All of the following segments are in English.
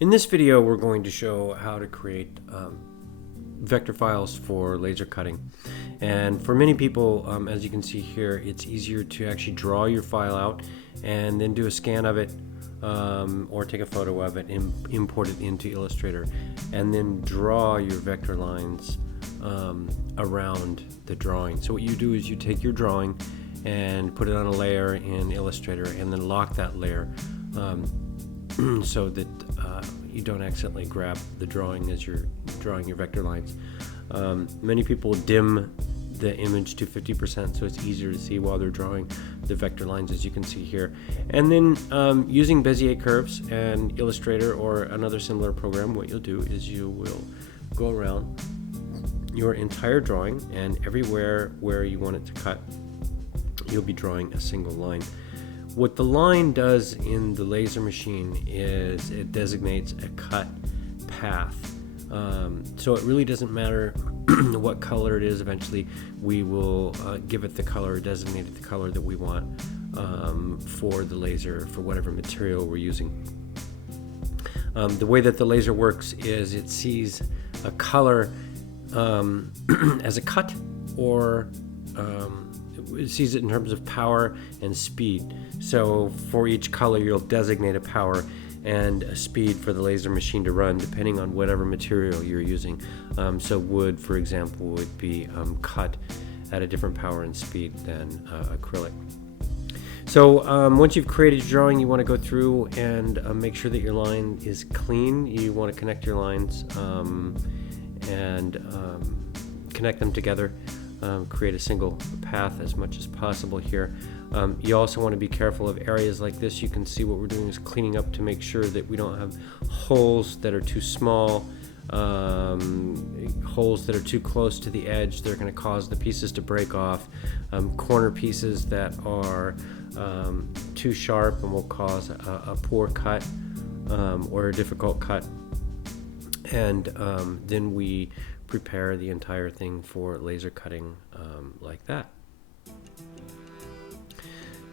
In this video, we're going to show how to create vector files for laser cutting. And for many people, as you can see here, it's easier to actually draw your file out and then do a scan of it or take a photo of it and import it into Illustrator and then draw your vector lines around the drawing. So what you do is you take your drawing and put it on a layer in Illustrator and then lock that layer so that you don't accidentally grab the drawing as you're drawing your vector lines. Many people dim the image to 50% so it's easier to see while they're drawing the vector lines, as you can see here. And then using Bezier curves and Illustrator or another similar program, what you'll do is you will go around your entire drawing, and everywhere where you want it to cut, you'll be drawing a single line. What the line does in the laser machine is it designates a cut path. So it really doesn't matter what color it is. Eventually we will give it the color, designate it the color that we want for the laser, for whatever material we're using. The way that the laser works is it sees a color as a cut, or it sees it in terms of power and speed. So for each color you'll designate a power and a speed for the laser machine to run depending on whatever material you're using. So wood, for example, would be cut at a different power and speed than acrylic. So once you've created your drawing, you want to go through and make sure that your line is clean. You want to connect your lines and connect them together. Create a single path as much as possible here. You also want to be careful of areas like this. You can see what we're doing is cleaning up to make sure that we don't have holes that are too small, holes that are too close to the edge. They're going to cause the pieces to break off, corner pieces that are too sharp and will cause a poor cut or a difficult cut. And then we prepare the entire thing for laser cutting like that.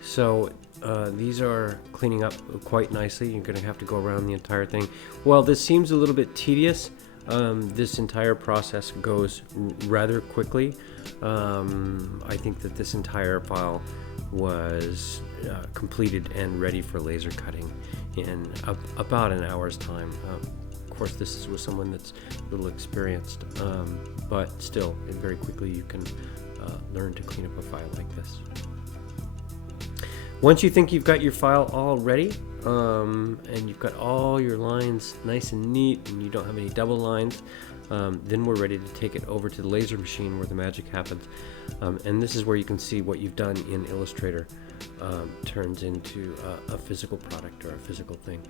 So these are cleaning up quite nicely. You're going to have to go around the entire thing. While this seems a little bit tedious, this entire process goes rather quickly. I think that this entire file was completed and ready for laser cutting in about an hour's time. Of course, this is with someone that's a little experienced, but still, very quickly you can learn to clean up a file like this. Once you think you've got your file all ready, and you've got all your lines nice and neat, and you don't have any double lines, then we're ready to take it over to the laser machine where the magic happens. And this is where you can see what you've done in Illustrator turns into a physical product or a physical thing.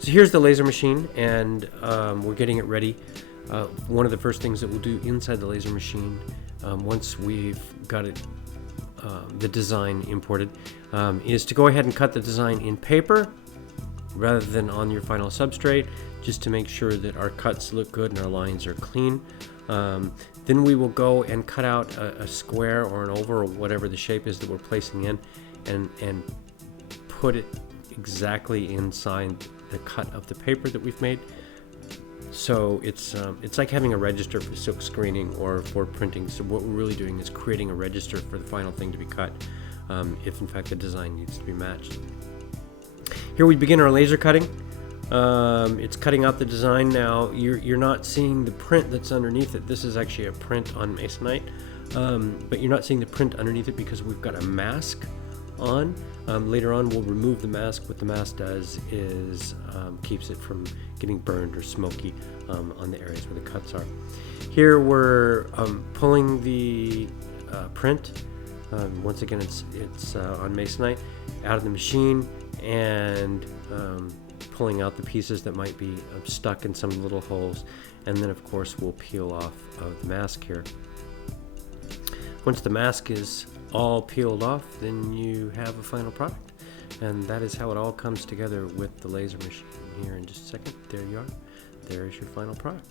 So here's the laser machine, and we're getting it ready. One of the first things that we'll do inside the laser machine, once we've got it, the design imported, is to go ahead and cut the design in paper rather than on your final substrate, just to make sure that our cuts look good and our lines are clean. Then we will go and cut out a square or an oval or whatever the shape is that we're placing in, and put it exactly inside the cut of the paper that we've made. So it's like having a register for silk screening or for printing. So what we're really doing is creating a register for the final thing to be cut, if in fact the design needs to be matched. Here we begin our laser cutting. It's cutting out the design now. You're not seeing the print that's underneath it. This is actually a print on masonite, but you're not seeing the print underneath it because we've got a mask on. Later on we'll remove the mask. What the mask does is keeps it from getting burned or smoky on the areas where the cuts are. Here we're pulling the print. Once again, it's on masonite out of the machine, and pulling out the pieces that might be stuck in some little holes, and then of course we'll peel off of the mask here. Once the mask is all peeled off, then you have a final product, and that is how it all comes together with the laser machine. Here in just a second, there you are. There's your final product.